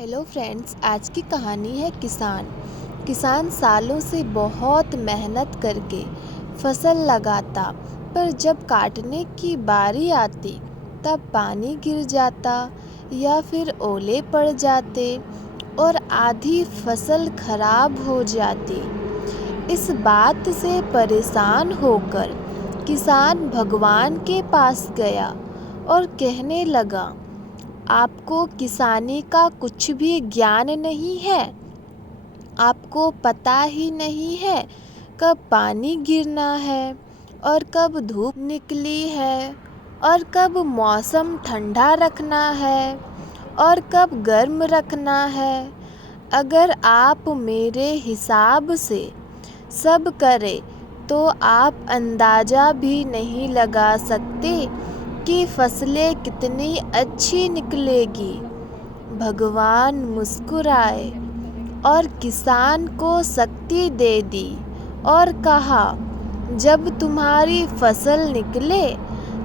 Hello friends, आज की कहानी है किसान। किसान सालों से बहुत मेहनत करके फसल लगाता, पर जब काटने की बारी आती तब पानी गिर जाता या फिर ओले पड़ जाते और आधी फसल खराब हो जाती। इस बात से परेशान होकर किसान भगवान के पास गया और कहने लगा, आपको किसानी का कुछ भी ज्ञान नहीं है। आपको पता ही नहीं है कब पानी गिरना है और कब धूप निकली है और कब मौसम ठंडा रखना है और कब गर्म रखना है। अगर आप मेरे हिसाब से सब करें तो आप अंदाज़ा भी नहीं लगा सकते कि फसलें कितनी अच्छी निकलेगी। भगवान मुस्कुराए और किसान को शक्ति दे दी और कहा, जब तुम्हारी फसल निकले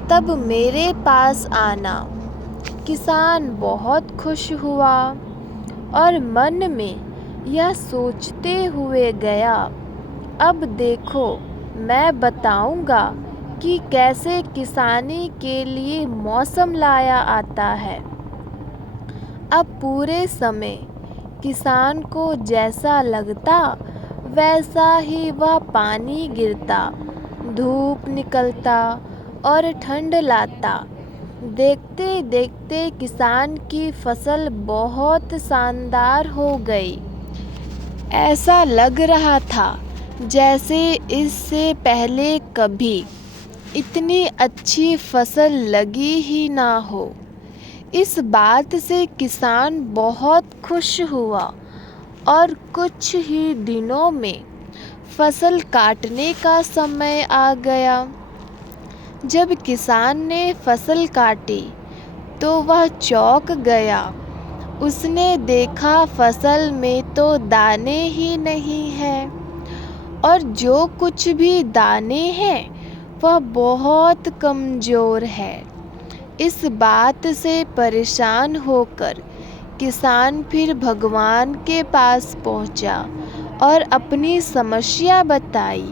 तब मेरे पास आना। किसान बहुत खुश हुआ और मन में यह सोचते हुए गया, अब देखो मैं बताऊंगा कि कैसे किसानी के लिए मौसम लाया आता है। अब पूरे समय किसान को जैसा लगता वैसा ही वह पानी गिरता, धूप निकलता और ठंड लाता। देखते देखते किसान की फसल बहुत शानदार हो गई। ऐसा लग रहा था जैसे इससे पहले कभी इतनी अच्छी फसल लगी ही ना हो। इस बात से किसान बहुत खुश हुआ और कुछ ही दिनों में फसल काटने का समय आ गया। जब किसान ने फसल काटी तो वह चौंक गया। उसने देखा फसल में तो दाने ही नहीं हैं और जो कुछ भी दाने हैं वह बहुत कमज़ोर है। इस बात से परेशान होकर किसान फिर भगवान के पास पहुंचा और अपनी समस्या बताई।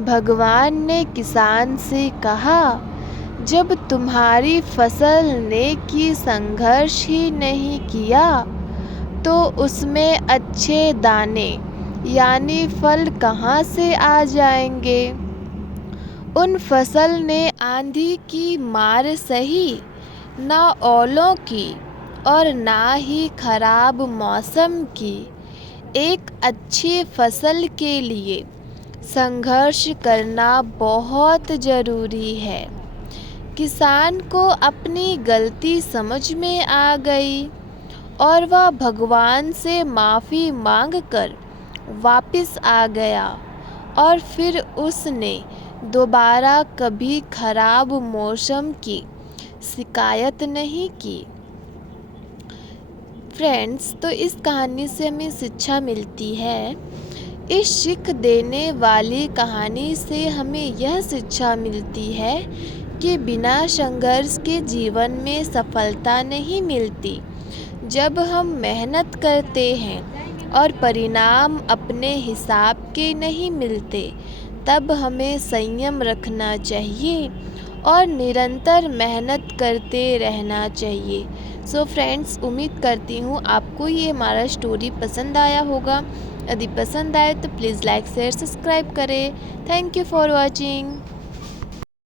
भगवान ने किसान से कहा, जब तुम्हारी फसल ने की संघर्ष ही नहीं किया तो उसमें अच्छे दाने यानी फल कहाँ से आ जाएंगे। उन फसल ने आंधी की मार सही, ना ओलों की और ना ही खराब मौसम की। एक अच्छी फसल के लिए संघर्ष करना बहुत ज़रूरी है। किसान को अपनी गलती समझ में आ गई और वह भगवान से माफ़ी मांगकर वापस आ गया और फिर उसने दोबारा कभी खराब मौसम की शिकायत नहीं की। फ्रेंड्स, तो इस कहानी से हमें शिक्षा मिलती है। इस सीख देने वाली कहानी से हमें यह शिक्षा मिलती है कि बिना संघर्ष के जीवन में सफलता नहीं मिलती। जब हम मेहनत करते हैं और परिणाम अपने हिसाब के नहीं मिलते, तब हमें संयम रखना चाहिए और निरंतर मेहनत करते रहना चाहिए। सो फ्रेंड्स, उम्मीद करती हूँ आपको ये हमारा स्टोरी पसंद आया होगा। यदि पसंद आए तो प्लीज़ लाइक शेयर सब्सक्राइब करें। Thank you for watching.